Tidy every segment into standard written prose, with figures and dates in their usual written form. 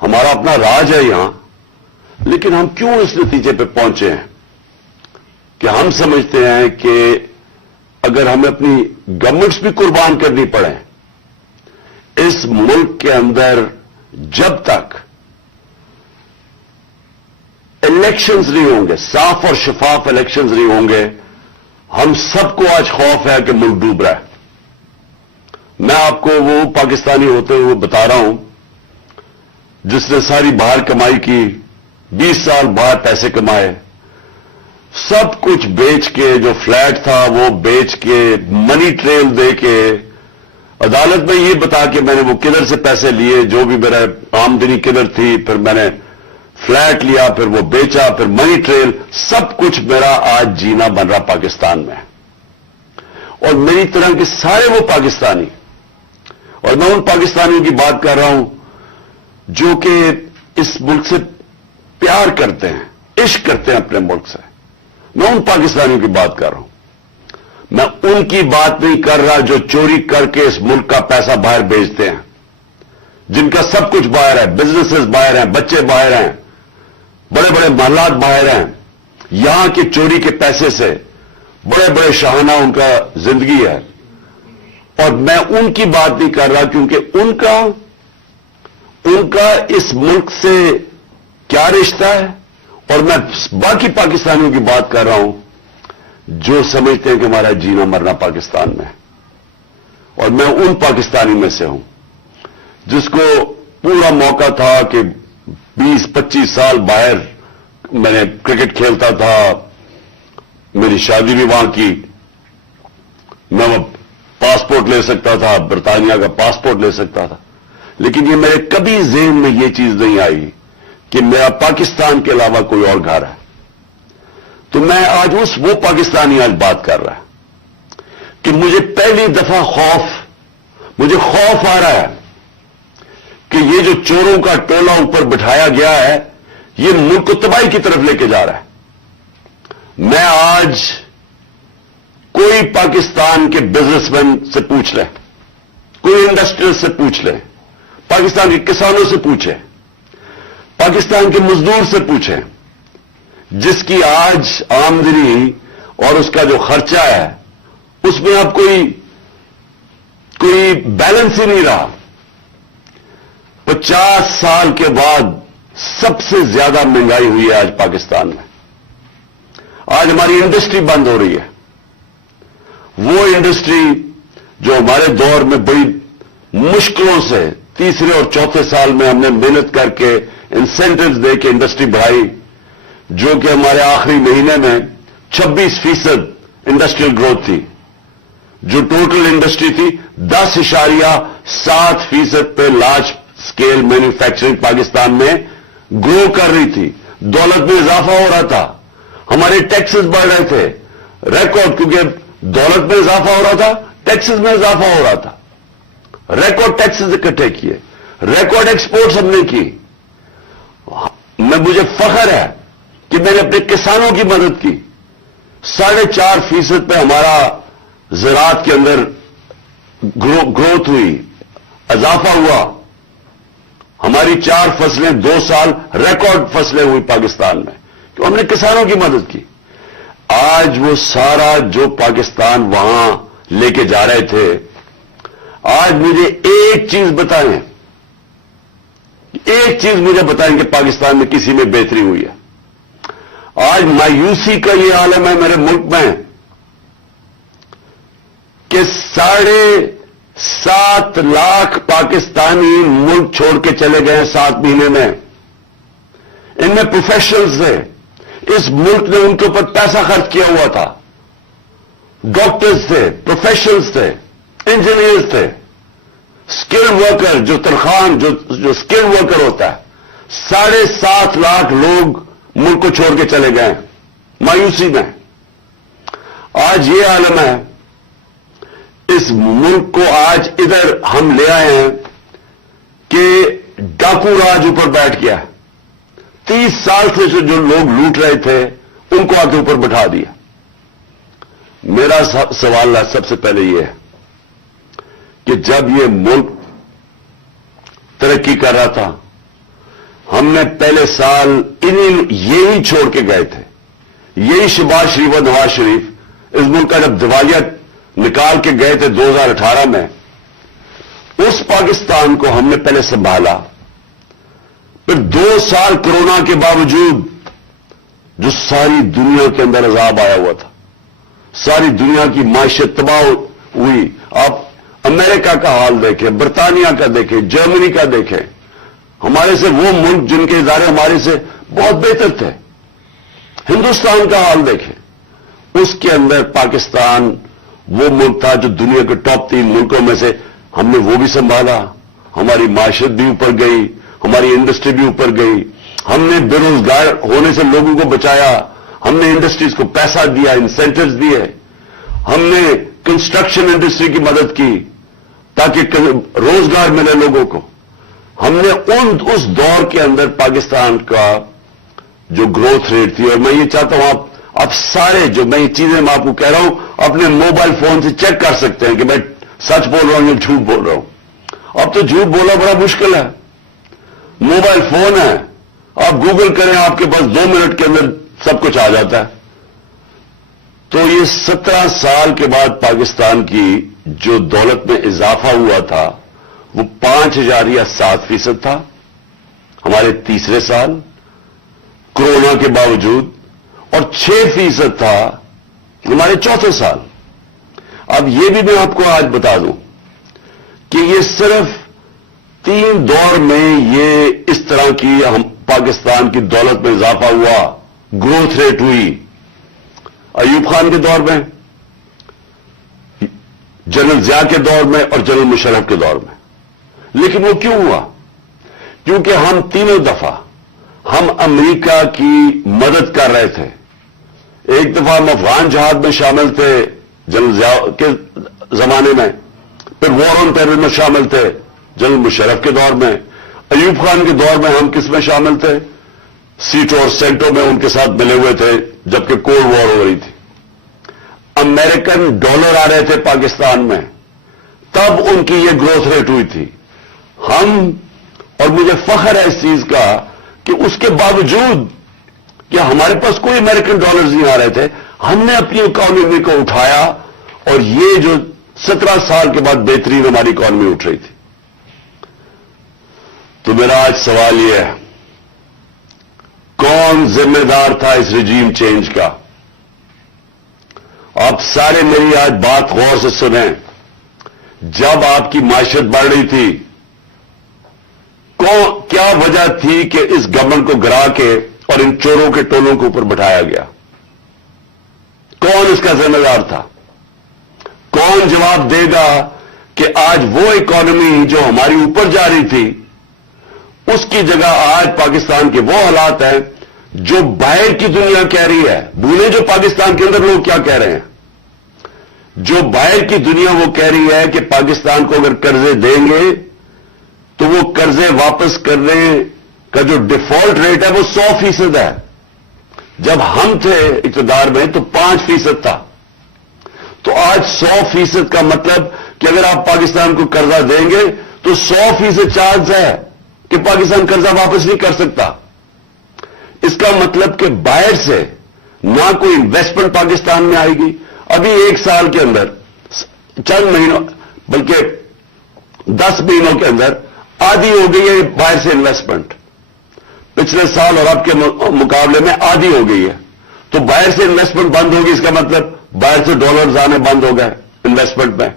ہمارا اپنا راج ہے یہاں، لیکن ہم کیوں اس نتیجے پہ پہنچے ہیں کہ ہم سمجھتے ہیں کہ اگر ہمیں اپنی گورنمنٹس بھی قربان کرنی پڑے، اس ملک کے اندر جب تک الیکشنز نہیں ہوں گے، صاف اور شفاف الیکشنز نہیں ہوں گے، ہم سب کو آج خوف ہے کہ ملک ڈوب رہا ہے۔ میں آپ کو وہ پاکستانی ہوتے ہوئے بتا رہا ہوں جس نے ساری باہر کمائی کی، 20 سال باہر پیسے کمائے، سب کچھ بیچ کے، جو فلیٹ تھا وہ بیچ کے، منی ٹریل دے کے، عدالت میں یہ بتا کے میں نے وہ کدھر سے پیسے لیے، جو بھی میرا آمدنی کدھر تھی، پھر میں نے فلیٹ لیا، پھر وہ بیچا، پھر منی ٹریل، سب کچھ میرا آج جینا بن رہا پاکستان میں۔ اور میری طرح کے سارے وہ پاکستانی، اور میں ان پاکستانیوں کی بات کر رہا ہوں جو کہ اس ملک سے پیار کرتے ہیں، عشق کرتے ہیں اپنے ملک سے، میں ان پاکستانیوں کی بات کر رہا ہوں۔ میں ان کی بات نہیں کر رہا جو چوری کر کے اس ملک کا پیسہ باہر بیچتے ہیں، جن کا سب کچھ باہر ہے، بزنسز باہر ہیں، بچے باہر ہیں، بڑے بڑے محلات باہر ہیں، یہاں کے چوری کے پیسے سے بڑے بڑے شاہانہ ان کا زندگی ہے۔ اور میں ان کی بات نہیں کر رہا کیونکہ ان کا اس ملک سے کیا رشتہ ہے، اور میں باقی پاکستانیوں کی بات کر رہا ہوں جو سمجھتے ہیں کہ ہمارا جینا مرنا پاکستان میں ہے۔ اور میں ان پاکستانی میں سے ہوں جس کو پورا موقع تھا کہ 20-25 سال باہر میں نے کرکٹ کھیلتا تھا، میری شادی بھی وہاں کی، میں پاسپورٹ لے سکتا تھا، برطانیہ کا پاسپورٹ لے سکتا تھا، لیکن یہ میرے کبھی ذہن میں یہ چیز نہیں آئی کہ میرا پاکستان کے علاوہ کوئی اور گھر ہے۔ تو میں آج وہ پاکستانی آج بات کر رہا ہے کہ مجھے پہلی دفعہ مجھے خوف آ رہا ہے کہ یہ جو چوروں کا ٹولہ اوپر بٹھایا گیا ہے یہ ملک کو تباہی کی طرف لے کے جا رہا ہے۔ میں آج کوئی پاکستان کے بزنس مین سے پوچھ لیں، کوئی انڈسٹریل سے پوچھ لیں، پاکستان کے کسانوں سے پوچھیں، پاکستان کے مزدور سے پوچھیں، جس کی آج آمدنی اور اس کا جو خرچہ ہے اس میں اب کوئی بیلنس ہی نہیں رہا۔ 50 سال کے بعد سب سے زیادہ مہنگائی ہوئی ہے آج پاکستان میں۔ آج ہماری انڈسٹری بند ہو رہی ہے، وہ انڈسٹری جو ہمارے دور میں بڑی مشکلوں سے تیسرے اور چوتھے سال میں ہم نے محنت کر کے انسینٹیوز دے کے انڈسٹری بڑھائی، جو کہ ہمارے آخری مہینے میں 26% انڈسٹریل گروتھ تھی، جو ٹوٹل انڈسٹری تھی 10.7% پہ لارج اسکیل مینوفیکچرنگ پاکستان میں گرو کر رہی تھی، دولت میں اضافہ ہو رہا تھا، ہمارے ٹیکسز بڑھ رہے تھے، ریکارڈ، کیونکہ دولت میں اضافہ ہو رہا تھا، ٹیکسز میں اضافہ ہو رہا تھا، ریکارڈ ٹیکسز اکٹھے کیے، ریکارڈ ایکسپورٹس ہم نے کی۔ مجھے فخر ہے کہ میں نے اپنے کسانوں کی مدد کی، 4.5% پہ ہمارا زراعت کے اندر گروتھ ہوئی، اضافہ ہوا، ہماری 4 فصلیں 2 سال ریکارڈ فصلیں ہوئی پاکستان میں، کہ ہم نے کسانوں کی مدد کی۔ آج وہ سارا جو پاکستان وہاں لے کے جا رہے تھے، آج مجھے ایک چیز بتائیں کہ پاکستان میں کسی میں بہتری ہوئی ہے۔ آج مایوسی کا یہ عالم ہے میرے ملک میں کہ 7.5 لاکھ پاکستانی ملک چھوڑ کے چلے گئے ہیں 7 مہینے میں۔ ان میں پروفیشنلز تھے، اس ملک نے ان کے اوپر پیسہ خرچ کیا ہوا تھا، ڈاکٹرز تھے، پروفیشنلز تھے، انجینئرز تھے، اسکل ورکر، جو ترخان جو اسکل ورکر ہوتا ہے، 7.5 لاکھ لوگ ملک کو چھوڑ کے چلے گئے مایوسی میں۔ آج یہ عالم ہے، اس ملک کو آج ادھر ہم لے آئے ہیں کہ ڈاکو راج اوپر بیٹھ گیا، 30 سال سے جو لوگ لوٹ رہے تھے ان کو آگے اوپر بٹھا دیا۔ میرا سوال سب سے پہلے یہ ہے کہ جب یہ ملک ترقی کر رہا تھا، ہم نے پہلے سال یہی چھوڑ کے گئے تھے, یہی شہباز شریف اور نواز شریف اس ملک کا جب دیوالیہ نکال کے گئے تھے 2018 میں, اس پاکستان کو ہم نے پہلے سنبھالا. پھر 2 سال کورونا کے باوجود جو ساری دنیا کے اندر عذاب آیا ہوا تھا, ساری دنیا کی معیشت تباہ ہوئی. آپ امریکہ کا حال دیکھیں, برطانیہ کا دیکھیں, جرمنی کا دیکھیں, ہمارے سے وہ ملک جن کے ادارے ہمارے سے بہت بہتر تھے. ہندوستان کا حال دیکھیں, اس کے اندر پاکستان وہ ملک تھا جو دنیا کے ٹاپ 3 ملکوں میں سے. ہم نے وہ بھی سنبھالا, ہماری معیشت بھی اوپر گئی, ہماری انڈسٹری بھی اوپر گئی, ہم نے بے روزگار ہونے سے لوگوں کو بچایا, ہم نے انڈسٹریز کو پیسہ دیا, انسینٹوز دیے, ہم نے کنسٹرکشن انڈسٹری کی مدد کی تاکہ روزگار ملے لوگوں کو. ہم نے اس دور کے اندر پاکستان کا جو گروتھ ریٹ تھی, اور میں یہ چاہتا ہوں آپ سارے جو میں یہ چیزیں میں آپ کو کہہ رہا ہوں اپنے موبائل فون سے چیک کر سکتے ہیں کہ میں سچ بول رہا ہوں یا جھوٹ بول رہا ہوں. اب تو جھوٹ بولنا بڑا مشکل ہے, موبائل فون ہے, آپ گوگل کریں, آپ کے پاس 2 منٹ کے اندر سب کچھ آ جاتا ہے. تو یہ 17 سال کے بعد پاکستان کی جو دولت میں اضافہ ہوا تھا وہ 5.7% تھا ہمارے تیسرے سال کورونا کے باوجود, اور 6% تھا ہمارے چوتھے سال. اب یہ بھی میں آپ کو آج بتا دوں کہ یہ صرف 3 دور میں یہ اس طرح کی پاکستان کی دولت میں اضافہ ہوا, گروتھ ریٹ ہوئی. ایوب خان کے دور میں, جنرل ضیاء کے دور میں اور جنرل مشرف کے دور میں. لیکن وہ کیوں ہوا؟ کیونکہ ہم تینوں دفعہ ہم امریکہ کی مدد کر رہے تھے. ایک دفعہ ہم افغان جہاد میں شامل تھے جنرل ضیاء کے زمانے میں, پھر وار آن ٹیرر میں شامل تھے جنرل مشرف کے دور میں. ایوب خان کے دور میں ہم کس میں شامل تھے؟ سیٹوں اور سینٹوں میں ان کے ساتھ ملے ہوئے تھے جبکہ کولڈ وار ہو رہی تھی. امریکن ڈالر آ رہے تھے پاکستان میں, تب ان کی یہ گروتھ ریٹ ہوئی تھی. ہم, اور مجھے فخر ہے اس چیز کا کہ اس کے باوجود کہ ہمارے پاس کوئی امریکن ڈالرز نہیں آ رہے تھے, ہم نے اپنی اکانومی کو اٹھایا, اور یہ جو 17 سال کے بعد بہترین ہماری اکانومی اٹھ رہی تھی. تو میرا آج سوال یہ ہے, کون ذمہ دار تھا اس رجیم چینج کا؟ آپ سارے میری آج بات غور سے سنیں. جب آپ کی معیشت بڑھ رہی تھی, کیا وجہ تھی کہ اس گورنمنٹ کو گرا کے اور ان چوروں کے ٹولوں کے اوپر بٹھایا گیا؟ کون اس کا ذمہ دار تھا؟ کون جواب دے گا کہ آج وہ اکانومی جو ہماری اوپر جا رہی تھی اس کی جگہ آج پاکستان کے وہ حالات ہیں جو باہر کی دنیا کہہ رہی ہے؟ بھولیں جو پاکستان کے اندر لوگ کیا کہہ رہے ہیں. جو باہر کی دنیا وہ کہہ رہی ہے کہ پاکستان کو اگر قرضے دیں گے تو وہ قرضے واپس کرنے کا جو ڈیفالٹ ریٹ ہے وہ 100% ہے. جب ہم تھے اقتدار میں تو 5% تھا. تو آج 100% کا مطلب کہ اگر آپ پاکستان کو قرضہ دیں گے تو 100% چانس ہے کہ پاکستان قرضہ واپس نہیں کر سکتا. اس کا مطلب کہ باہر سے نہ کوئی انویسٹمنٹ پاکستان میں آئے گی. ابھی 1 سال کے اندر, چند مہینوں بلکہ 10 مہینوں کے اندر آدھی ہو گئی ہے باہر سے انویسٹمنٹ. پچھلے سال اور اب کے مقابلے میں آدھی ہو گئی ہے. تو باہر سے انویسٹمنٹ بند ہوگی, اس کا مطلب باہر سے ڈالرز آنے بند ہو گئے انویسٹمنٹ میں.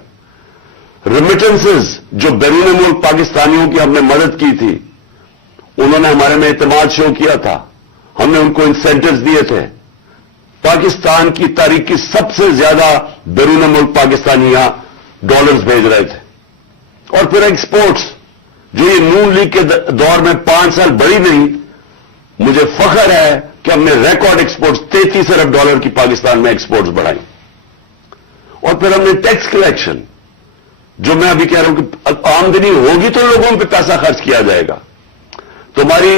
ریمیٹنسز جو بیرون ملک پاکستانیوں کی ہم نے مدد کی تھی, انہوں نے ہمارے میں اعتماد شو کیا تھا, ہم نے ان کو انسینٹوز دیے تھے. پاکستان کی تاریخ کی سب سے زیادہ بیرون ملک پاکستانیاں ڈالرز بھیج رہے تھے. اور پھر ایکسپورٹس جو یہ نون لیگ کے دور میں 5 سال بڑھی نہیں, مجھے فخر ہے کہ ہم نے ریکارڈ ایکسپورٹس $33 ارب کی پاکستان میں ایکسپورٹس بڑھائی. اور پھر ہم نے ٹیکس کلیکشن, جو میں ابھی کہہ رہا ہوں کہ آمدنی ہوگی تو لوگوں پہ پیسہ خرچ کیا جائے گا. تو ہماری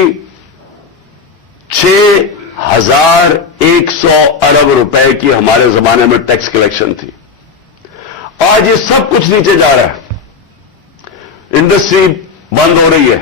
6,100 ارب روپے کی ہمارے زمانے میں ٹیکس کلیکشن تھی. آج یہ سب کچھ نیچے جا رہا ہے. انڈسٹری بند ہو رہی ہے,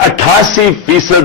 88%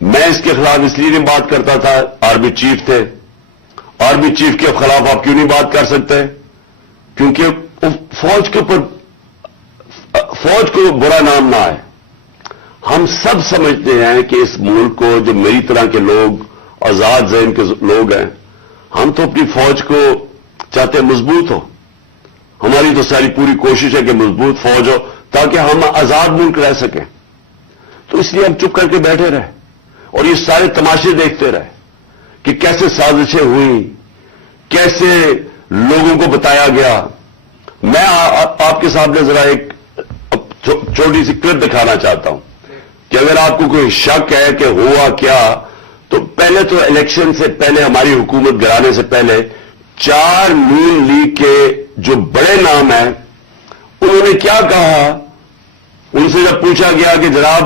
میں اس کے خلاف اس لیے نہیں بات کرتا تھا، آرمی چیف تھے، آرمی چیف کے خلاف آپ کیوں نہیں بات کر سکتے؟ کیونکہ فوج کے اوپر فوج کو برا نام نہ آئے. ہم سب سمجھتے ہیں کہ اس ملک کو جو میری طرح کے لوگ آزاد ذہن کے لوگ ہیں، ہم تو اپنی فوج کو چاہتے ہیں مضبوط ہو. ہماری تو ساری پوری کوشش ہے کہ مضبوط فوج ہو تاکہ ہم آزاد ملک رہ سکیں. تو اس لیے ہم چپ کر کے بیٹھے رہے اور یہ سارے تماشے دیکھتے رہے کہ کیسے سازشیں ہوئی، کیسے لوگوں کو بتایا گیا. میں آپ کے سامنے ذرا ایک چھوٹی سی کلپ دکھانا چاہتا ہوں کہ اگر آپ کو کوئی شک ہے کہ ہوا کیا، تو پہلے تو الیکشن سے پہلے، ہماری حکومت گرانے سے پہلے 4 نون لیگ کے جو بڑے نام ہیں انہوں نے کیا کہا. ان سے جب پوچھا گیا کہ جناب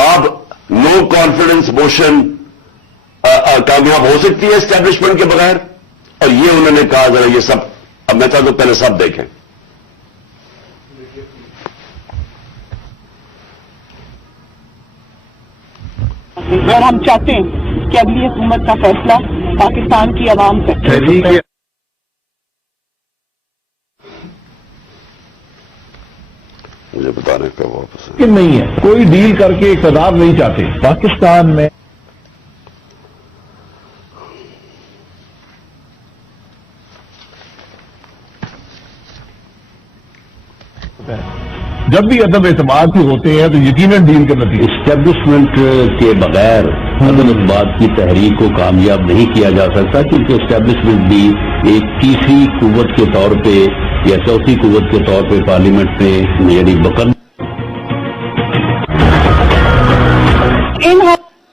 آپ نو کانفیڈنس موشن کامیاب ہو سکتی ہے اسٹیبلشمنٹ کے بغیر، اور یہ انہوں نے کہا. ذرا یہ سب اب میں چاہتا ہوں پہلے سب دیکھیں. اور ہم چاہتے ہیں کہ اگلی حکومت کا فیصلہ پاکستان کی عوام سے. مجھے بتانے کا واپس نہیں ہے، کوئی ڈیل کر کے اقتدار نہیں چاہتے پاکستان میں. جب بھی عدم اعتماد کی ہوتے ہیں تو یقیناً ڈیل کے نتیجے. اسٹیبلشمنٹ کے بغیر عدم اعتماد کی تحریک کو کامیاب نہیں کیا جا سکتا، کیونکہ اسٹیبلشمنٹ بھی ایک تیسری قوت کے طور پہ یا چوتھی قوت کے طور پہ پارلیمنٹ میں یعنی بکن.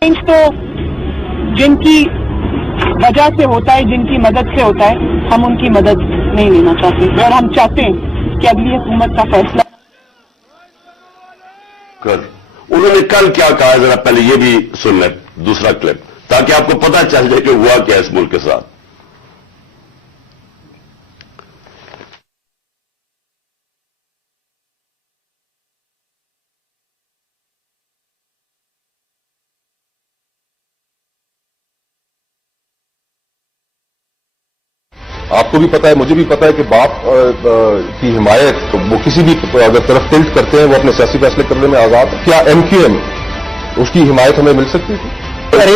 ان تو جن کی وجہ سے ہوتا ہے، جن کی مدد سے ہوتا ہے، ہم ان کی مدد نہیں لینا چاہتے اور ہم چاہتے ہیں کہ اگلی حکومت کا فیصلہ. انہوں نے کل کیا کہا ذرا پہلے یہ بھی سن لیں دوسرا کلپ، تاکہ آپ کو پتہ چل جائے کہ ہوا کیا اس ملک کے ساتھ. آپ کو بھی پتا ہے، مجھے بھی پتا ہے کہ باپ کی حمایت وہ کسی بھی اگر طرف ٹلٹ کرتے ہیں وہ اپنے سیاسی فیصلے کرنے میں آزاد ہے. کیا ایم کیو ایم اس کی حمایت ہمیں مل سکتی تھی؟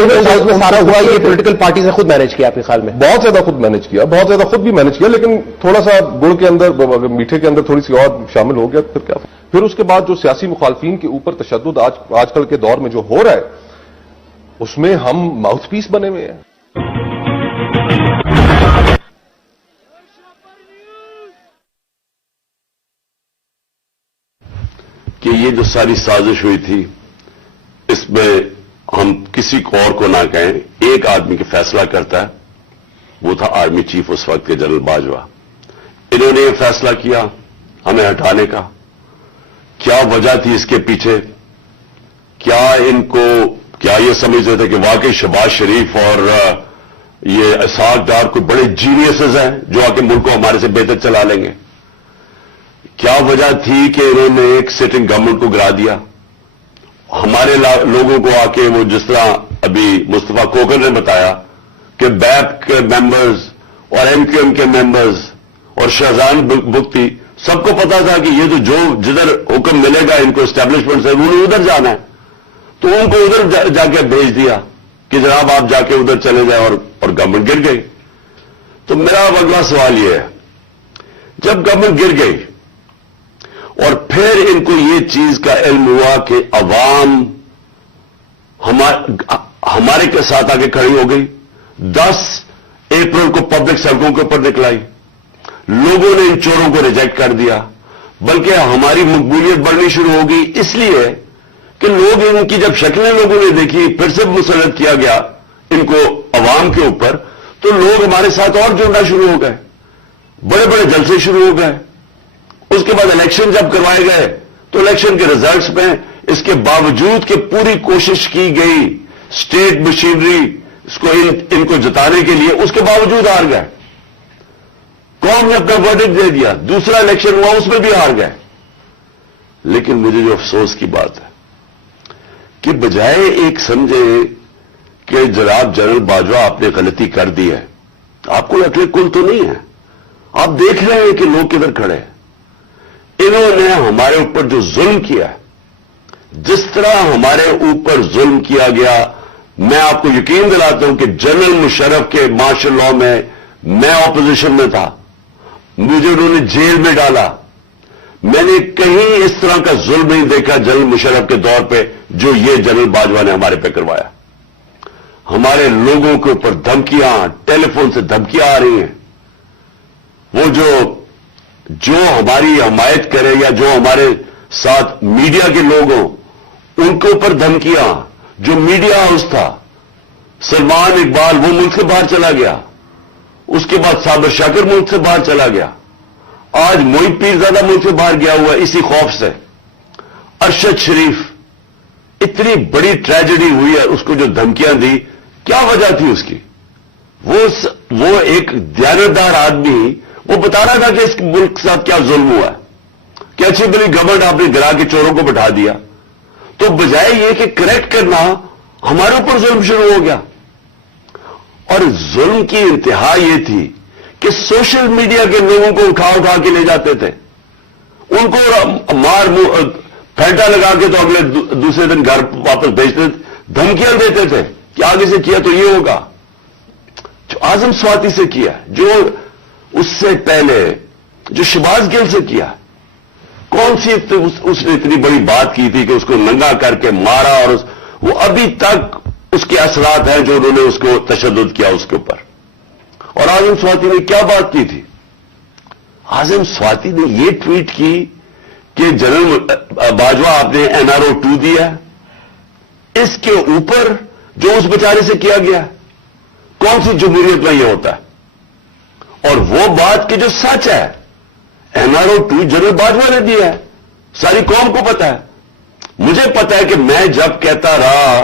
میں سارا ہوا یہ پولیٹیکل پارٹی سے خود مینج کیا آپ کے خیال میں؟ بہت زیادہ خود مینج کیا، بہت زیادہ خود بھی مینج کیا، لیکن تھوڑا سا گڑ کے اندر، میٹھے کے اندر تھوڑی سی اور شامل ہو گیا پھر کیا. پھر اس کے بعد جو سیاسی مخالفین کے اوپر تشدد آج کل کے دور میں جو ہو رہا ہے، اس میں ہم ماؤتھ پیس بنے ہوئے ہیں. کہ یہ جو ساری سازش ہوئی تھی اس میں ہم کسی اور کو نہ کہیں، ایک آدمی کا فیصلہ کرتا ہے، وہ تھا آرمی چیف اس وقت کے جنرل باجوہ. انہوں نے یہ فیصلہ کیا ہمیں ہٹانے کا. کیا وجہ تھی اس کے پیچھے؟ کیا یہ سمجھتے تھے کہ واقعی شہباز شریف اور یہ اسحاق ڈار کوئی بڑے جینیسز ہیں جو آ کے ملک کو ہمارے سے بہتر چلا لیں گے؟ کیا وجہ تھی کہ انہوں نے ایک سٹنگ گورنمنٹ کو گرا دیا؟ ہمارے لوگوں کو آ کے وہ جس طرح ابھی مصطفیٰ کوکر نے بتایا کہ بیپ کے ممبرز اور ایم کیو ایم کے ممبرز اور شہزان بگٹی سب کو پتا تھا کہ یہ تو جدھر حکم ملے گا ان کو اسٹیبلشمنٹ سے انہوں نے ادھر جانا ہے، تو ان کو ادھر جا کے بھیج دیا کہ جناب آپ جا کے ادھر چلے جائیں اور گورنمنٹ گر گئی. تو میرا اگلا سوال یہ ہے، جب گورنمنٹ گر گئی اور پھر ان کو یہ چیز کا علم ہوا کہ عوام ہمارے کے ساتھ آگے کھڑی ہو گئی، 10 اپریل کو پبلک سڑکوں کے اوپر نکلائی، لوگوں نے ان چوروں کو ریجیکٹ کر دیا، بلکہ ہماری مقبولیت بڑھنی شروع ہو گئی اس لیے کہ لوگ ان کی جب شکلیں لوگوں نے دیکھی، پھر سے مسلط کیا گیا ان کو عوام کے اوپر، تو لوگ ہمارے ساتھ اور جڑنا شروع ہو گئے، بڑے بڑے جلسے شروع ہو گئے. اس کے بعد الیکشن جب کروائے گئے تو الیکشن کے ریزلٹس میں اس کے باوجود کہ پوری کوشش کی گئی اسٹیٹ مشینری اس کو ان کو جتانے کے لیے، اس کے باوجود ہار گئے. قوم نے اپنا ورڈکٹ دے دیا، دوسرا الیکشن ہوا اس میں بھی ہار گئے. لیکن مجھے جو افسوس کی بات ہے کہ بجائے ایک سمجھے کہ جناب جنرل باجوہ آپ نے غلطی کر دی ہے، آپ کو عقل کل تو نہیں ہے، آپ دیکھ رہے ہیں کہ لوگ کدھر کھڑے ہیں۔ انہوں نے ہمارے اوپر جو ظلم کیا ہے، جس طرح ہمارے اوپر ظلم کیا گیا، میں آپ کو یقین دلاتا ہوں کہ جنرل مشرف کے مارشل لاء میں اپوزیشن میں تھا، مجھے انہوں نے جیل میں ڈالا، میں نے کہیں اس طرح کا ظلم نہیں دیکھا جنرل مشرف کے دور پہ جو یہ جنرل باجوہ نے ہمارے پہ کروایا۔ ہمارے لوگوں کے اوپر دھمکیاں، ٹیلی فون سے دھمکیاں آ رہی ہیں، وہ جو ہماری حمایت کرے یا جو ہمارے ساتھ میڈیا کے لوگ ہوں ان کے اوپر دھمکیاں، جو میڈیا ہاؤس تھا، سلمان اقبال وہ ملک سے باہر چلا گیا، اس کے بعد صابر شاکر ملک سے باہر چلا گیا، آج موحد پیرزادہ ملک سے باہر گیا ہوا ہے اسی خوف سے، ارشد شریف، اتنی بڑی ٹریجڈی ہوئی ہے، اس کو جو دھمکیاں دی، کیا وجہ تھی اس کی؟ وہ ایک دیانتدار آدمی وہ بتا رہا تھا کہ اس ملک کے ساتھ کیا ظلم ہوا ہے، کہ اچھی بلی گورنمنٹ آپ نے گرا کے چوروں کو بٹھا دیا، تو بجائے یہ کہ کریکٹ کرنا ہمارے اوپر ظلم شروع ہو گیا۔ اور ظلم کی انتہا یہ تھی کہ سوشل میڈیا کے لوگوں کو اٹھا اٹھا کے لے جاتے تھے، ان کو مار پھینٹا لگا کے تو اگلے دوسرے دن گھر واپس بھیجتے تھے، دھمکیاں دیتے تھے کہ آگے سے کیا تو یہ ہوگا۔ جو اعظم سواتی سے کیا، جو اس سے پہلے جو شہباز گل سے کیا، کون سی اس نے اتنی بڑی بات کی تھی کہ اس کو ننگا کر کے مارا، اور وہ ابھی تک اس کے اثرات ہیں جو انہوں نے اس کو تشدد کیا اس کے اوپر۔ اور اعظم سواتی نے کیا بات کی تھی؟ اعظم سواتی نے یہ ٹویٹ کی کہ جنرل باجوہ آپ نے NRO 2 دیا، اس کے اوپر جو اس بیچارے سے کیا گیا، کون سی جمہوریت میں یہ ہوتا ہے؟ اور وہ بات کہ جو سچ ہے، NRO 2 جنرل باجوہ نے دیا ہے، ساری قوم کو پتا ہے، مجھے پتا ہے کہ میں جب کہتا رہا،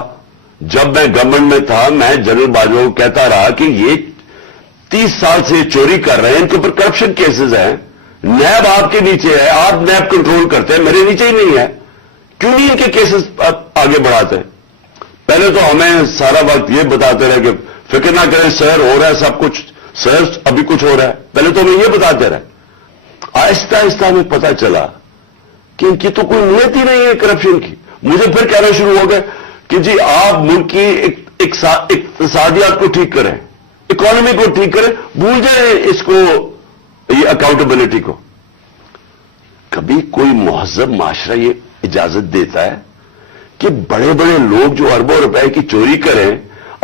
جب میں گورنمنٹ میں تھا، میں جنرل باجوہ کو کہتا رہا کہ یہ 30 سال سے چوری کر رہے ہیں، ان کے اوپر کرپشن کیسز ہیں، نیب آپ کے نیچے ہے، آپ نیب کنٹرول کرتے ہیں، میرے نیچے ہی نہیں ہے، کیوں نہیں ان کے کیسز آگے بڑھاتے؟ پہلے تو ہمیں سارا وقت یہ بتاتے رہے کہ فکر نہ کریں سر، ہو رہا ہے سب کچھ، سر ابھی کچھ ہو رہا ہے، پہلے تو ہمیں یہ بتاتے رہے۔ آہستہ آہستہ ہمیں پتا چلا کہ ان کی تو کوئی نیت ہی نہیں ہے کرپشن کی۔ مجھے پھر کہنا شروع ہو گیا کہ جی آپ ملک کی اقتصادیات کو ٹھیک کریں، اکانومی کو ٹھیک کریں، بھول جائیں اس کو، یہ اکاؤنٹیبلٹی کو۔ کبھی کوئی مہذب معاشرہ یہ اجازت دیتا ہے کہ بڑے بڑے لوگ جو اربوں روپے کی چوری کریں،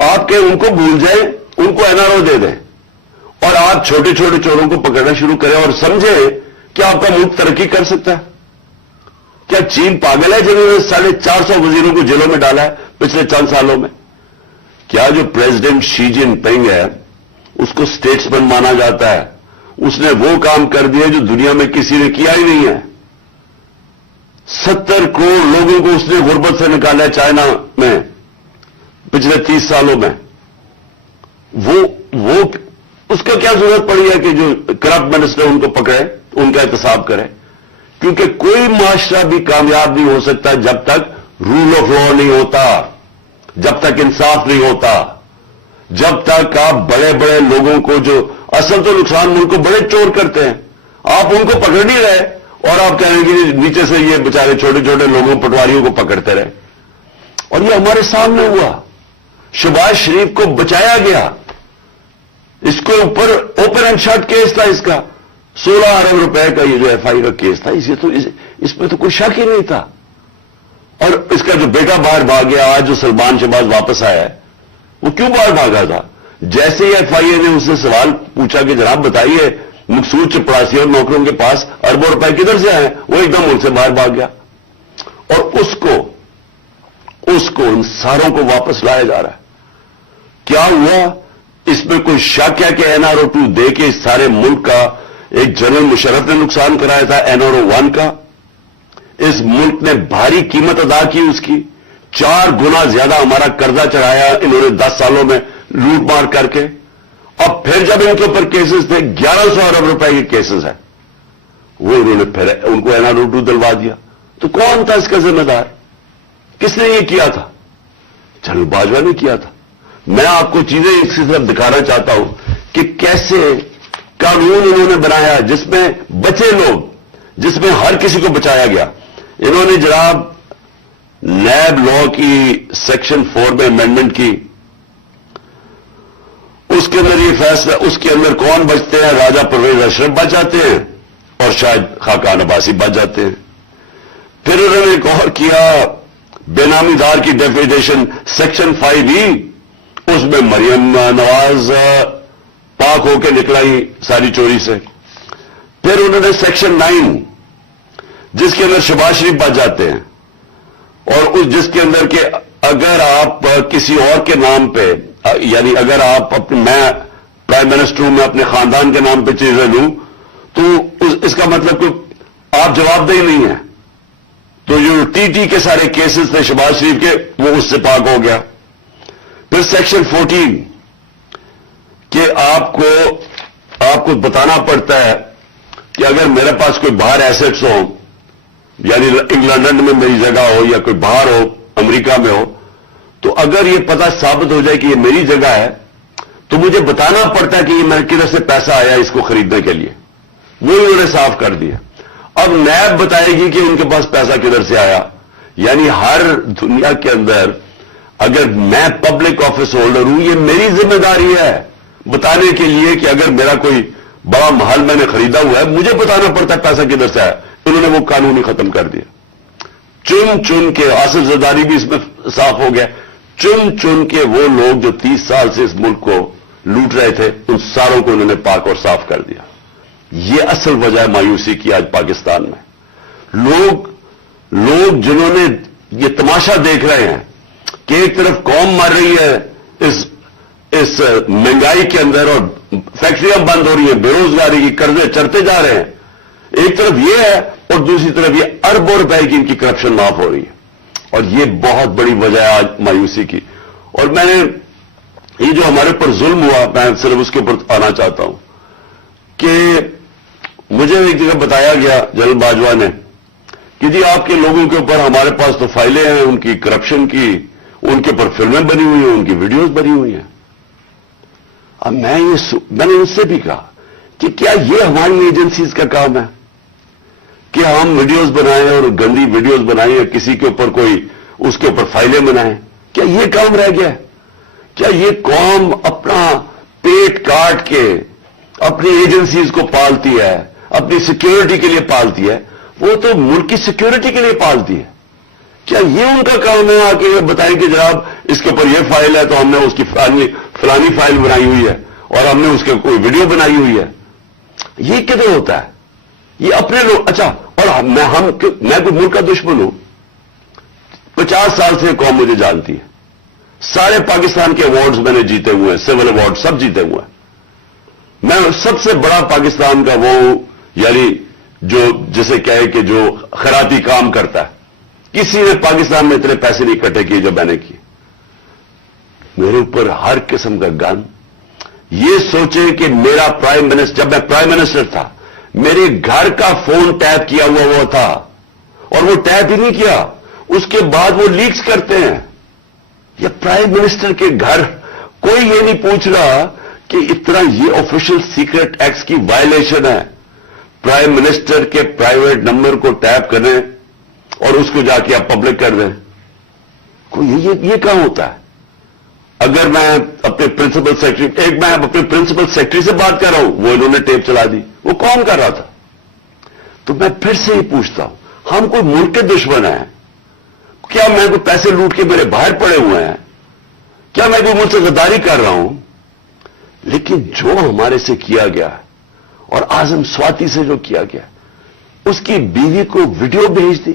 آپ کہ ان کو بھول جائیں، ان کو NRO دے دیں، اور آپ چھوٹے چھوٹے چوروں کو پکڑنا شروع کریں اور سمجھیں کہ آپ کا ملک ترقی کر سکتا ہے؟ کیا چین پاگل ہے جنہوں نے 450 وزیروں کو جیلوں میں ڈالا ہے پچھلے چند سالوں میں؟ کیا جو پریزیڈنٹ شی جن پنگ ہے اس کو اسٹیٹسمین مانا جاتا ہے، اس نے وہ کام کر دیا جو دنیا میں کسی نے کیا ہی نہیں ہے؟ 70 کروڑ لوگوں کو اس نے غربت سے نکالا ہے چائنا میں پچھلے 30 سالوں میں۔ وہ اس کو کیا ضرورت پڑی ہے کہ جو کرپٹ منسٹر ان کو پکڑے، ان کا احتساب کرے؟ کیونکہ کوئی معاشرہ بھی کامیاب نہیں ہو سکتا جب تک رول آف لا نہیں ہوتا، جب تک انصاف نہیں ہوتا، جب تک آپ بڑے بڑے لوگوں کو، جو اصل تو نقصان ملک کو بڑے چور کرتے ہیں، آپ ان کو پکڑ نہیں رہے، اور آپ کہیں گے کہ نیچے سے یہ بیچارے چھوٹے چھوٹے لوگوں پٹواریوں کو پکڑتے رہے۔ اور یہ ہمارے سامنے ہوا، شہباز شریف کو بچایا گیا، اس کے اوپر اوپن اینڈ شٹ کیس تھا، اس کا 16 ارب روپے کا یہ جو FI کا کیس تھا، اس میں تو کوئی شک ہی نہیں تھا۔ اور اس کا جو بیٹا باہر بھاگ گیا، آج جو سلمان شہباز واپس آیا ہے، وہ کیوں باہر بھاگا تھا؟ جیسے ہی FIA نے اس سے سوال پوچھا کہ جناب بتائیے مقصود چپڑاسی اور نوکروں کے پاس اربوں روپے کدھر سے آئے، وہ ایک دم ملک سے باہر بھاگ گیا، اور اس کو ان ساروں کو واپس لایا جا رہا ہے۔ کیا ہوا؟ اس میں کوئی شک ہے کہ NRO 2 دے کے اس سارے ملک کا ایک جنرل مشرف نے نقصان کرایا تھا NRO 1 کا؟ اس ملک نے بھاری قیمت ادا کی اس کی، 4 گنا زیادہ ہمارا قرضہ چڑھایا انہوں نے 10 سالوں میں لوٹ مار کر کے، اور پھر جب ان کے اوپر کیسز تھے 1100 ارب روپے کے کیسز ہیں، وہ انہوں نے پھر ان کو NRO 2 دلوا دیا۔ تو کون تھا اس کا ذمہ دار؟ کس نے یہ کیا تھا؟ جنرل باجوہ نے کیا تھا. میں آپ کو چیزیں اس کی طرف دکھانا چاہتا ہوں کہ کیسے قانون انہوں نے بنایا جس میں بچے لوگ، جس میں ہر کسی کو بچایا گیا. انہوں نے جناب نیب لا کی سیکشن 4 میں امینڈمنٹ کی، اس کے اندر یہ فیصلہ، اس کے اندر کون بچتے ہیں؟ راجہ پرویز اشرف بچ جاتے ہیں اور شاید خاقان عباسی بچ جاتے ہیں. پھر انہوں نے ایک اور کیا، بے نامی دار کی ڈیفیڈیشن سیکشن 5E، اس میں مریم نواز پاک ہو کے نکلائی ساری چوری سے. پھر انہوں نے سیکشن 9 جس کے اندر شہباز شریف بچ جاتے ہیں، اور اس جس کے اندر کہ اگر آپ کسی اور کے نام پہ، یعنی اگر آپ میں پرائم منسٹر ہوں، میں اپنے خاندان کے نام پہ چیزیں لوں تو اس کا مطلب کہ آپ جواب دہی نہیں ہیں. تو جو ٹی کے سارے کیسز تھے شہباز شریف کے، وہ اس سے پاک ہو گیا. پھر سیکشن 14 کہ آپ کو بتانا پڑتا ہے کہ اگر میرے پاس کوئی باہر ایسٹس ہوں، یعنی انگلینڈ میں میری جگہ ہو یا کوئی باہر ہو، امریکہ میں ہو، تو اگر یہ پتہ ثابت ہو جائے کہ یہ میری جگہ ہے تو مجھے بتانا پڑتا ہے کہ یہ میں کدھر سے پیسہ آیا اس کو خریدنے کے لیے. وہ انہوں نے صاف کر دیا. اب نیب بتائے گی کہ ان کے پاس پیسہ کدھر سے آیا. یعنی ہر دنیا کے اندر اگر میں پبلک آفس ہولڈر ہوں، یہ میری ذمہ داری ہے بتانے کے لیے کہ اگر میرا کوئی بڑا محل میں نے خریدا ہوا ہے، مجھے بتانا پڑتا ہے پیسہ کدھر سے آیا. انہوں نے وہ قانون ہی ختم کر دیا. چن کے آصف زرداری بھی اس میں صاف ہو گیا. چن کے وہ لوگ جو 30 سال سے اس ملک کو لوٹ رہے تھے، ان ساروں کو انہوں نے پاک اور صاف کر دیا. یہ اصل وجہ ہے مایوسی کی آج پاکستان میں. لوگ جنہوں نے یہ تماشا دیکھ رہے ہیں کہ ایک طرف قوم مر رہی ہے اس مہنگائی کے اندر اور فیکٹریاں بند ہو رہی ہیں، بے روزگاری کی قرضے چڑھتے جا رہے ہیں، ایک طرف یہ ہے اور دوسری طرف یہ اربوں روپے کی ان کی کرپشن معاف ہو رہی ہے. اور یہ بہت بڑی وجہ ہے آج مایوسی کی. اور میں نے یہ جو ہمارے اوپر ظلم ہوا، میں صرف اس کے اوپر آنا چاہتا ہوں کہ مجھے ایک جگہ بتایا گیا جنرل باجوہ نے کہ جی آپ کے لوگوں کے اوپر ہمارے پاس تو فائلیں ہیں ان کی کرپشن کی، ان کے اوپر فلمیں بنی ہوئی ہیں، ان کی ویڈیوز بنی ہوئی ہیں. اب میں نے ان سے بھی کہا کہ کیا یہ ہماری ایجنسیز کا کام ہے کہ ہم ویڈیوز بنائیں اور گندی ویڈیوز بنائیں یا کسی کے اوپر کوئی اس کے اوپر فائلیں بنائیں؟ کیا یہ کام رہ گیا ہے؟ کیا یہ قوم اپنا پیٹ کاٹ کے اپنی ایجنسیز کو پالتی ہے، اپنی سیکیورٹی کے لیے پالتی ہے؟ وہ تو ملک کی سیکیورٹی کے لیے پالتی ہے. کیا یہ ان کا کام ہے آ کے بتائیں کہ جناب اس کے اوپر یہ فائل ہے تو ہم نے اس کی فلانی فائل بنائی ہوئی ہے اور ہم نے اس کے کوئی ویڈیو بنائی ہوئی ہے؟ یہ کدھر ہوتا ہے؟ یہ اپنے لوگ. اچھا، اور میں کوئی ملک کا دشمن ہوں؟ 50 سال سے قوم مجھے جانتی ہے. سارے پاکستان کے ایوارڈز میں نے جیتے ہوئے ہیں، سول ایوارڈ سب جیتے ہوئے ہیں. میں سب سے بڑا پاکستان کا وہ یعنی جو جسے کہے کہ جو خیراتی کام کرتا ہے. کسی نے پاکستان میں اتنے پیسے نہیں اکٹھے کیے جو میں نے کیے. میرے اوپر ہر قسم کا گن. یہ سوچیں کہ میرا پرائم منسٹر، جب میں پرائم منسٹر تھا، میرے گھر کا فون ٹیپ کیا ہوا تھا اور وہ ٹیپ ہی نہیں کیا، اس کے بعد وہ لیکس کرتے ہیں. یہ پرائم منسٹر کے گھر کوئی یہ نہیں پوچھ رہا کہ اتنا یہ آفیشل سیکرٹ ایکٹ کی وائلیشن ہے. پرائم منسٹر کے پرائیویٹ نمبر کو ٹیپ کریں اور اس کو جا کے آپ پبلک کر دیں. کوئی یہ کہاں ہوتا ہے؟ اگر میں اپنے پرنسپل سیکرٹری، میں اپنے پرنسپل سیکرٹری سے بات کر رہا ہوں، وہ انہوں نے ٹیپ چلا دی، وہ کون کر رہا تھا؟ تو میں پھر سے یہ پوچھتا ہوں، ہم کوئی ملک کے دشمن ہیں کیا؟ میں کوئی پیسے لوٹ کے میرے باہر پڑے ہوئے ہیں کیا؟ میں کوئی مجھ سے غداری کر رہا ہوں؟ لیکن جو ہمارے سے کیا گیا اور اعظم سواتی سے جو کیا گیا، اس کی بیوی کو ویڈیو بھیج دی.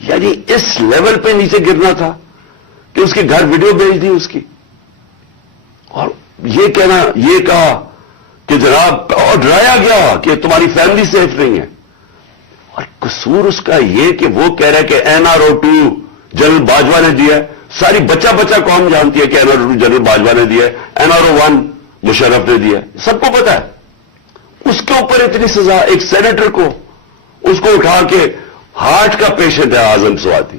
یعنی اس لیول پہ نیچے گرنا تھا کہ اس کے گھر ویڈیو بھیج دی اس کی. اور یہ کہا کہ جناب، اور ڈرایا گیا کہ تمہاری فیملی سیف نہیں ہے. اور قصور اس کا یہ کہ وہ کہہ رہا ہے کہ NRO2 جنرل باجوہ نے دیا ہے. ساری بچہ قوم جانتی ہے کہ NRO2 جنرل باجوہ نے دیا ہے، NRO1 مشرف نے دیا ہے، سب کو پتا ہے. اس کے اوپر اتنی سزا. ایک سینیٹر کو اس کو اٹھا کے ہارٹ کا پیشنٹ ہے اعظم سواتی،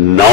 9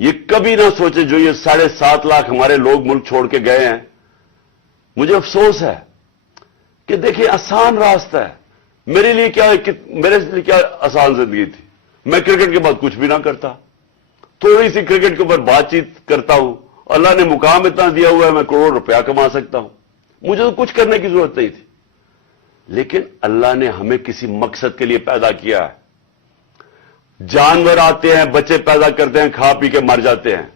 یہ کبھی نہ سوچے جو یہ 7.5 لاکھ ہمارے لوگ ملک چھوڑ کے گئے ہیں. مجھے افسوس ہے کہ دیکھیں آسان راستہ ہے. میرے لیے کیا آسان زندگی تھی. میں کرکٹ کے بعد کچھ بھی نہ کرتا, تھوڑی سی کرکٹ کے اوپر بات چیت کرتا ہوں. اللہ نے مقام اتنا دیا ہوا ہے میں کروڑ روپیہ کما سکتا ہوں. مجھے تو کچھ کرنے کی ضرورت نہیں تھی. لیکن اللہ نے ہمیں کسی مقصد کے لیے پیدا کیا ہے. جانور آتے ہیں, بچے پیدا کرتے ہیں, کھا پی کے مر جاتے ہیں.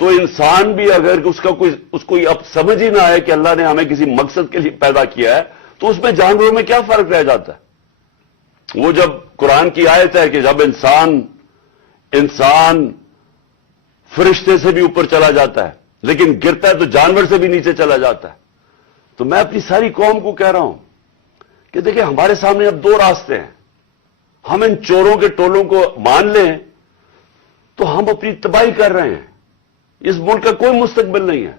تو انسان بھی اگر اس کو اب سمجھ ہی نہ آئے کہ اللہ نے ہمیں کسی مقصد کے لیے پیدا کیا ہے, تو اس میں جانوروں میں کیا فرق رہ جاتا ہے. وہ جب قرآن کی آیت ہے کہ جب انسان فرشتے سے بھی اوپر چلا جاتا ہے لیکن گرتا ہے تو جانور سے بھی نیچے چلا جاتا ہے. تو میں اپنی ساری قوم کو کہہ رہا ہوں کہ دیکھیں ہمارے سامنے اب 2 راستے ہیں. ہم ان چوروں کے ٹولوں کو مان لیں تو ہم اپنی تباہی کر رہے ہیں. اس ملک کا کوئی مستقبل نہیں ہے.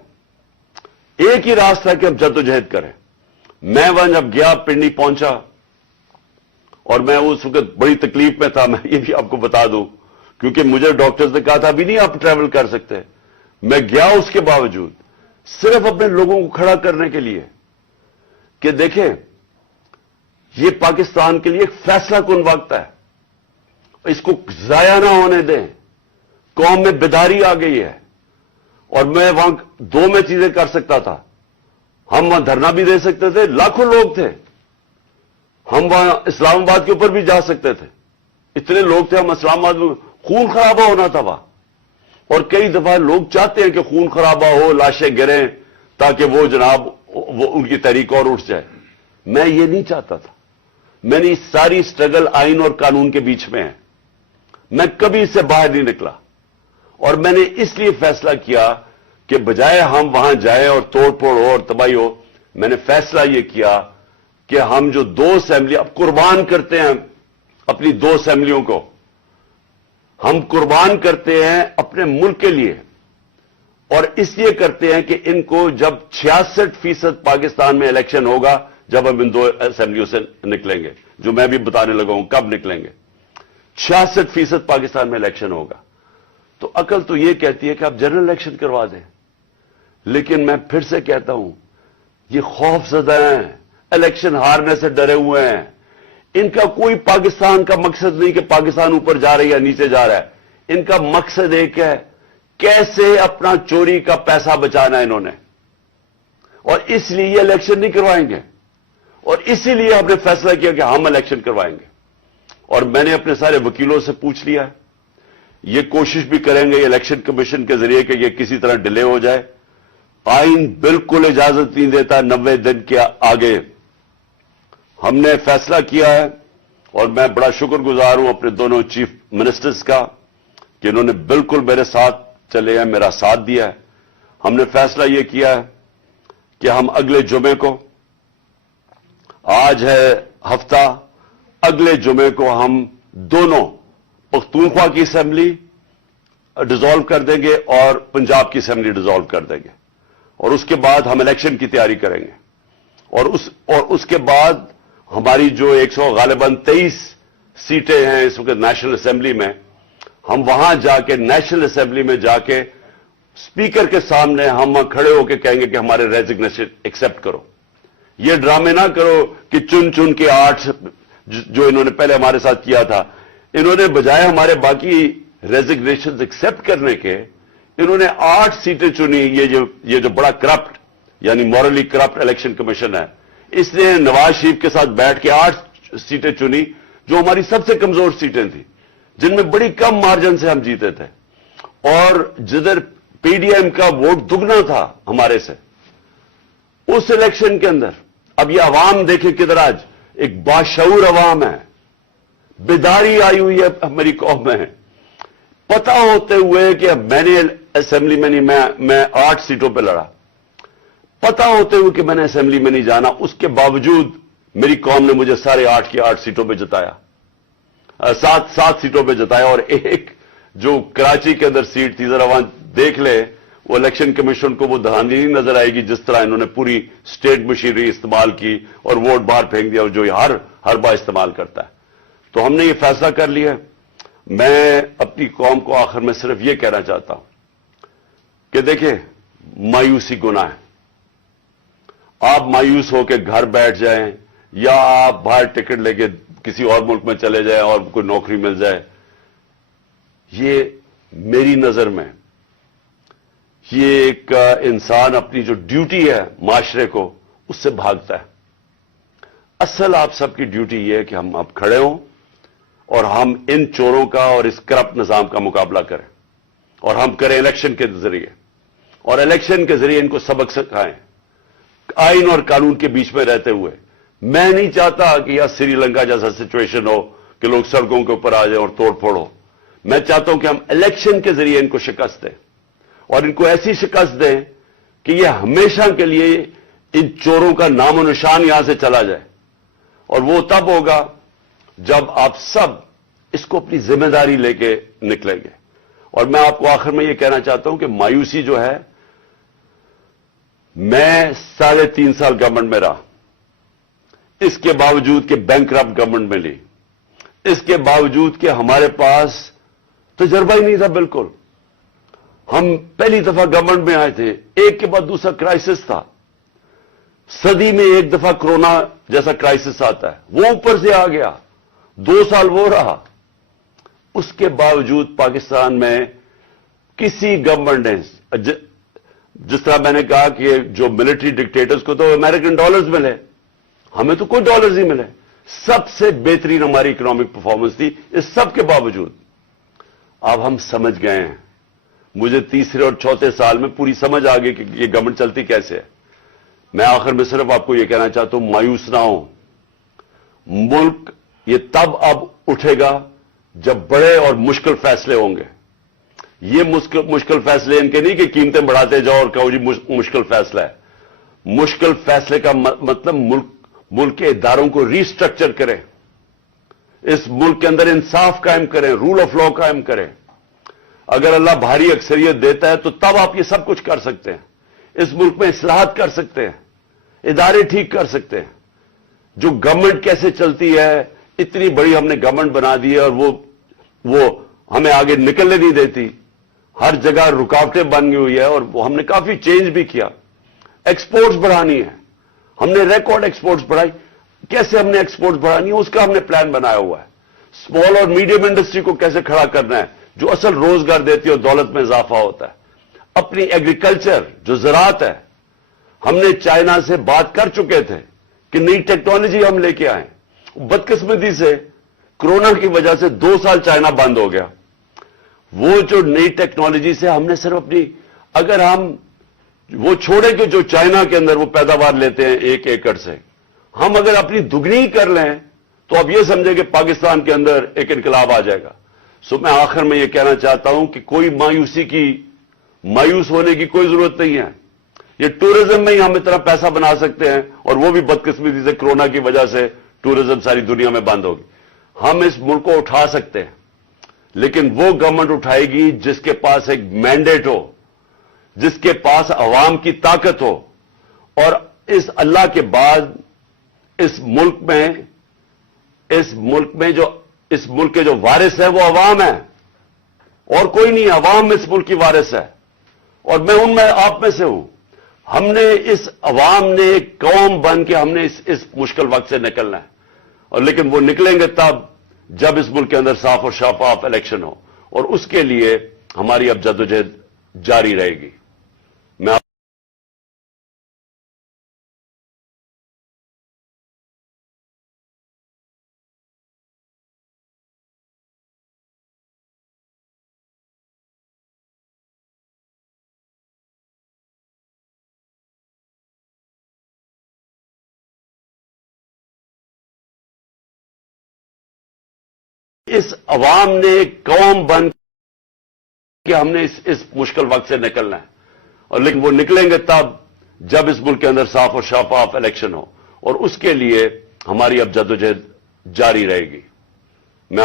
ایک ہی راستہ ہے کہ اب جدوجہد کریں. میں وہاں جب گیا پنڈی پہنچا اور میں اس وقت بڑی تکلیف میں تھا. میں یہ بھی آپ کو بتا دوں کیونکہ مجھے ڈاکٹرز نے کہا تھا ابھی نہیں آپ ٹریول کر سکتے. میں گیا اس کے باوجود صرف اپنے لوگوں کو کھڑا کرنے کے لیے کہ دیکھیں یہ پاکستان کے لیے ایک فیصلہ کن وقت ہے. اس کو ضائع نہ ہونے دیں. قوم میں بیداری آ گئی ہے. اور میں وہاں 2 میں چیزیں کر سکتا تھا. ہم وہاں دھرنا بھی دے سکتے تھے, لاکھوں لوگ تھے. ہم وہاں اسلام آباد کے اوپر بھی جا سکتے تھے, اتنے لوگ تھے. ہم اسلام آباد میں خون خرابہ ہونا تھا وہاں. اور کئی دفعہ لوگ چاہتے ہیں کہ خون خرابہ ہو, لاشیں گریں تاکہ وہ جناب ان کی تحریک اور اٹھ جائے. میں یہ نہیں چاہتا تھا. میں نے ساری سٹرگل آئین اور قانون کے بیچ میں ہے. میں کبھی اس سے باہر نہیں نکلا. اور میں نے اس لیے فیصلہ کیا کہ بجائے ہم وہاں جائیں اور توڑ پھوڑ ہو اور تباہی ہو, میں نے فیصلہ یہ کیا کہ ہم جو 2 اسمبلی اب قربان کرتے ہیں اپنی 2 اسمبلیوں کو, ہم قربان کرتے ہیں اپنے ملک کے لیے. اور اس لیے کرتے ہیں کہ ان کو جب 66% پاکستان میں الیکشن ہوگا, جب ہم ان 2 اسمبلیوں سے نکلیں گے, جو میں بھی بتانے لگا ہوں کب نکلیں گے, 66% پاکستان میں الیکشن ہوگا. تو عقل تو یہ کہتی ہے کہ آپ جنرل الیکشن کروا دیں. لیکن میں پھر سے کہتا ہوں یہ خوف زدہ ہیں, الیکشن ہارنے سے ڈرے ہوئے ہیں. ان کا کوئی پاکستان کا مقصد نہیں کہ پاکستان اوپر جا رہا ہے یا نیچے جا رہا ہے. ان کا مقصد ایک ہے, کیسے اپنا چوری کا پیسہ بچانا ہے انہوں نے. اور اس لیے یہ الیکشن نہیں کروائیں گے. اور اسی لیے ہم نے فیصلہ کیا کہ ہم الیکشن کروائیں گے. اور میں نے اپنے سارے وکیلوں سے پوچھ لیا ہے, یہ کوشش بھی کریں گے الیکشن کمیشن کے ذریعے کہ یہ کسی طرح ڈیلے ہو جائے. آئین بالکل اجازت نہیں دیتا 90 دن کے آگے. ہم نے فیصلہ کیا ہے اور میں بڑا شکر گزار ہوں اپنے دونوں چیف منسٹرز کا کہ انہوں نے بالکل میرے ساتھ چلے ہیں, میرا ساتھ دیا ہے. ہم نے فیصلہ یہ کیا ہے کہ ہم اگلے جمعے کو, آج ہے ہفتہ, اگلے جمعے کو ہم دونوں پختونخوا کی اسمبلی ڈیزالو کر دیں گے اور پنجاب کی اسمبلی ڈیزالو کر دیں گے. اور اس کے بعد ہم الیکشن کی تیاری کریں گے. اور اس کے بعد ہماری جو 100 غالباً 23 سیٹیں ہیں اس وقت نیشنل اسمبلی میں, ہم وہاں جا کے نیشنل اسمبلی میں جا کے اسپیکر کے سامنے ہم وہاں کھڑے ہو کے کہیں گے کہ ہمارے ریزگنیشن ایکسپٹ کرو. یہ ڈرامے نہ کرو کہ چن کے 8 جو انہوں نے پہلے ہمارے ساتھ کیا تھا, انہوں نے بجائے ہمارے باقی ریزگنیشن ایکسپٹ کرنے کے, انہوں نے 8 سیٹیں چنی. یہ جو بڑا کرپٹ یعنی مورلی کرپٹ الیکشن کمیشن ہے, اس نے نواز شریف کے ساتھ بیٹھ کے 8 سیٹیں چنی جو ہماری سب سے کمزور سیٹیں تھیں, جن میں بڑی کم مارجن سے ہم جیتے تھے. اور جدھر پی ڈی ایم کا ووٹ دگنا تھا ہمارے سے اس الیکشن کے اندر, اب یہ عوام دیکھیں کدھر آج ایک باشعور عوام ہے, بیداری آئی ہوئی ہے میری قوم میں. پتہ ہوتے ہوئے کہ میں نے اسمبلی میں نہیں, میں 8 سیٹوں پہ لڑا, پتہ ہوتے ہوئے کہ میں نے اسمبلی میں نہیں جانا, اس کے باوجود میری قوم نے مجھے 8.5 کی 8 سیٹوں پہ جتایا, 7 سیٹوں پہ جتایا. اور ایک جو کراچی کے اندر سیٹ تھی, ذرا وہاں دیکھ لے, وہ الیکشن کمیشن کو وہ دھاندلی نہیں نظر آئے گی جس طرح انہوں نے پوری اسٹیٹ مشینری استعمال کی اور ووٹ باہر پھینک دیا, جو ہر بار استعمال کرتا ہے. تو ہم نے یہ فیصلہ کر لیا. میں اپنی قوم کو آخر میں صرف یہ کہنا چاہتا ہوں کہ دیکھیں، مایوسی گناہ ہے. آپ مایوس ہو کے گھر بیٹھ جائیں یا آپ باہر ٹکٹ لے کے کسی اور ملک میں چلے جائیں اور کوئی نوکری مل جائے، یہ میری نظر میں یہ ایک انسان اپنی جو ڈیوٹی ہے معاشرے کو اس سے بھاگتا ہے. اصل آپ سب کی ڈیوٹی یہ ہے کہ ہم اب کھڑے ہوں اور ہم ان چوروں کا اور اس کرپٹ نظام کا مقابلہ کریں، اور ہم کریں الیکشن کے ذریعے، اور الیکشن کے ذریعے ان کو سبق سکھائیں آئین اور قانون کے بیچ میں رہتے ہوئے. میں نہیں چاہتا کہ یہاں سری لنکا جیسا سچویشن ہو کہ لوگ سڑکوں کے اوپر آ جائیں اور توڑ پھوڑ ہو. میں چاہتا ہوں کہ ہم الیکشن کے ذریعے ان کو شکست دیں، اور ان کو ایسی شکست دیں کہ یہ ہمیشہ کے لیے ان چوروں کا نام و نشان یہاں سے چلا جائے. اور وہ تب ہوگا جب آپ سب اس کو اپنی ذمہ داری لے کے نکلیں گے. اور میں آپ کو آخر میں یہ کہنا چاہتا ہوں کہ مایوسی جو ہے، میں 3.5 سال گورنمنٹ میں رہا، اس کے باوجود کہ بینک کرپٹ گورنمنٹ میں لی، اس کے باوجود کہ ہمارے پاس تجربہ ہی نہیں تھا بالکل. ہم پہلی دفعہ گورنمنٹ میں آئے تھے، ایک کے بعد دوسرا کرائسس تھا. صدی میں ایک دفعہ کورونا جیسا کرائسس آتا ہے، وہ اوپر سے آ گیا، 2 سال وہ رہا. اس کے باوجود پاکستان میں کسی گورنمنٹ نے، جس طرح میں نے کہا کہ جو ملٹری ڈکٹیٹرز کو تو امریکن ڈالرز ملے، ہمیں تو کوئی ڈالرز نہیں ملے. سب سے بہترین ہماری اکنامک پرفارمنس تھی. اس سب کے باوجود اب ہم سمجھ گئے ہیں. مجھے تیسرے اور چوتھے سال میں پوری سمجھ آ گئی کہ یہ گورنمنٹ چلتی کیسے ہے. میں آخر میں صرف آپ کو یہ کہنا چاہتا ہوں، مایوس نہ ہوں. ملک یہ تب اب اٹھے گا جب بڑے اور مشکل فیصلے ہوں گے. یہ مشکل فیصلے ان کے نہیں کہ قیمتیں بڑھاتے جاؤ اور کہو جی مشکل فیصلہ ہے. مشکل فیصلے کا مطلب ملک کے اداروں کو ری اسٹرکچر کریں، اس ملک کے اندر انصاف قائم کریں، رول آف لا قائم کریں. اگر اللہ بھاری اکثریت دیتا ہے تو تب آپ یہ سب کچھ کر سکتے ہیں. اس ملک میں اصلاحات کر سکتے ہیں، ادارے ٹھیک کر سکتے ہیں. جو گورنمنٹ کیسے چلتی ہے، اتنی بڑی ہم نے گورنمنٹ بنا دی ہے اور وہ ہمیں آگے نکلنے نہیں دیتی. ہر جگہ رکاوٹیں بن گئی ہوئی ہے، اور وہ ہم نے کافی چینج بھی کیا. ایکسپورٹس بڑھانی ہے، ہم نے ریکارڈ ایکسپورٹس بڑھائی. کیسے ہم نے ایکسپورٹس بڑھانی ہے اس کا ہم نے پلان بنایا ہوا ہے. اسمال اور میڈیم انڈسٹری کو کیسے کھڑا کرنا ہے جو اصل روزگار دیتی ہے اور دولت میں اضافہ ہوتا ہے. اپنی ایگریکلچر جو زراعت ہے، ہم نے چائنا سے بات کر چکے تھے کہ نئی ٹیکنالوجی ہم لے کے آئیں. بدقسمتی سے کورونا کی وجہ سے 2 سال چائنا بند ہو گیا. وہ جو نئی ٹیکنالوجی سے ہم نے صرف اپنی، اگر ہم وہ چھوڑیں کہ جو چائنا کے اندر وہ پیداوار لیتے ہیں 1 ایکڑ سے، ہم اگر اپنی دگنی کر لیں تو اب یہ سمجھیں کہ پاکستان کے اندر ایک انقلاب آ جائے گا. میں آخر میں یہ کہنا چاہتا ہوں کہ کوئی مایوس ہونے کی کوئی ضرورت نہیں ہے. یہ ٹورزم میں ہی ہم اتنا پیسہ بنا سکتے ہیں، اور وہ بھی بدقسمتی سے کورونا کی وجہ سے ٹورزم ساری دنیا میں بند ہوگی. ہم اس ملک کو اٹھا سکتے ہیں، لیکن وہ گورنمنٹ اٹھائے گی جس کے پاس ایک مینڈیٹ ہو، جس کے پاس عوام کی طاقت ہو. اور اس اللہ کے بعد اس ملک کے جو وارث ہیں وہ عوام ہیں، اور کوئی نہیں. عوام اس ملک کی وارث ہے، اور میں ان میں آپ میں سے ہوں. ہم نے اس عوام نے ایک قوم بن کے ہم نے اس مشکل وقت سے نکلنا ہے. اور لیکن وہ نکلیں گے تب جب اس ملک کے اندر صاف اور شفاف الیکشن ہو، اور اس کے لیے ہماری اب جدوجہد جاری رہے گی. میں اس عوام نے ایک قوم بن کے ہم نے اس مشکل وقت سے نکلنا ہے، اور لیکن وہ نکلیں گے تب جب اس ملک کے اندر صاف اور شفاف الیکشن ہو، اور اس کے لیے ہماری اب جدوجہد جاری رہے گی. میں